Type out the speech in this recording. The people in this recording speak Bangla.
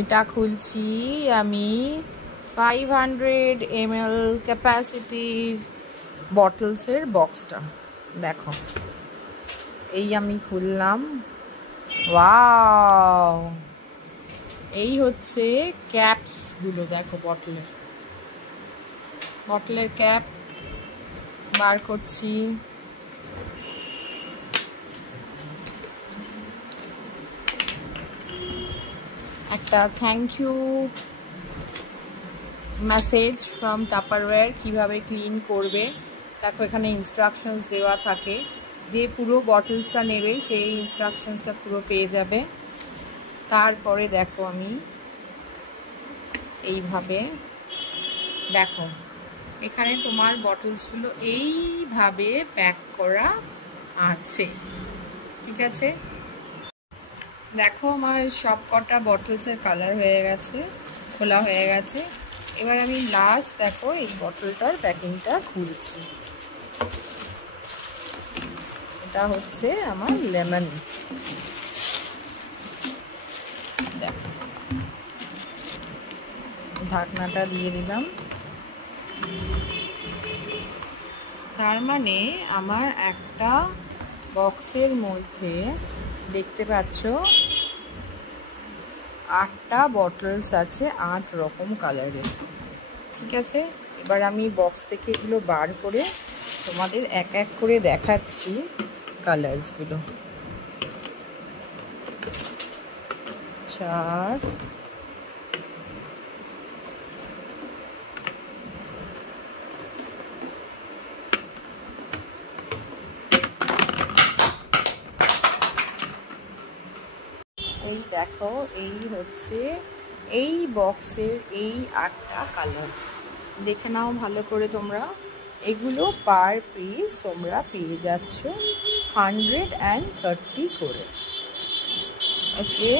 এটা খুলছি আমি 500 ml ক্যাপাসিটির বটলসের বক্সটা। দেখো, এই আমি খুললাম। ওয়াও, এই হচ্ছে ক্যাপস গুলো। দেখো, বটলের ক্যাপ বার করছি। একটা থ্যাংক ইউ মেসেজ ফ্রম টাপারওয়্যার, কিভাবে ক্লিন করবে। দেখো, এখানে ইনস্ট্রাকশনস দেওয়া থাকে, যে পুরো বটলসটা নেবে সেই ইনস্ট্রাকশনসটা পুরো পেয়ে যাবে। তারপরে দেখো, আমি এইভাবে দেখো, এখানে তোমার বটলসগুলো এইভাবে প্যাক করা আছে, ঠিক আছে। দেখো, আমার সব কটা বটলসের কালার হয়ে গেছে, খোলা হয়ে গেছে। এবার আমি লাস্ট দেখো এই বটলটার প্যাকিংটা খুলছি। এটা হচ্ছে আমার লেমন। দেখো, ঢাকনাটা দিয়ে দিলাম। তার মানে আমার একটা বক্সের মধ্যে দেখতে পাচ্ছ 8টা বটলস আছে, 8 রকম কালারের, ঠিক আছে। এবার আমি বক্স থেকে এগুলো বার করে তোমাদের এক এক করে দেখাচ্ছি কালার্সগুলো। 4, এই দেখো, এই হচ্ছে এই বক্সের এই 8টা কালার। দেখে নাও ভালো করে তোমরা। এগুলো পার পিস তোমরা পেয়ে যাচ্ছ 130 করে। ওকে।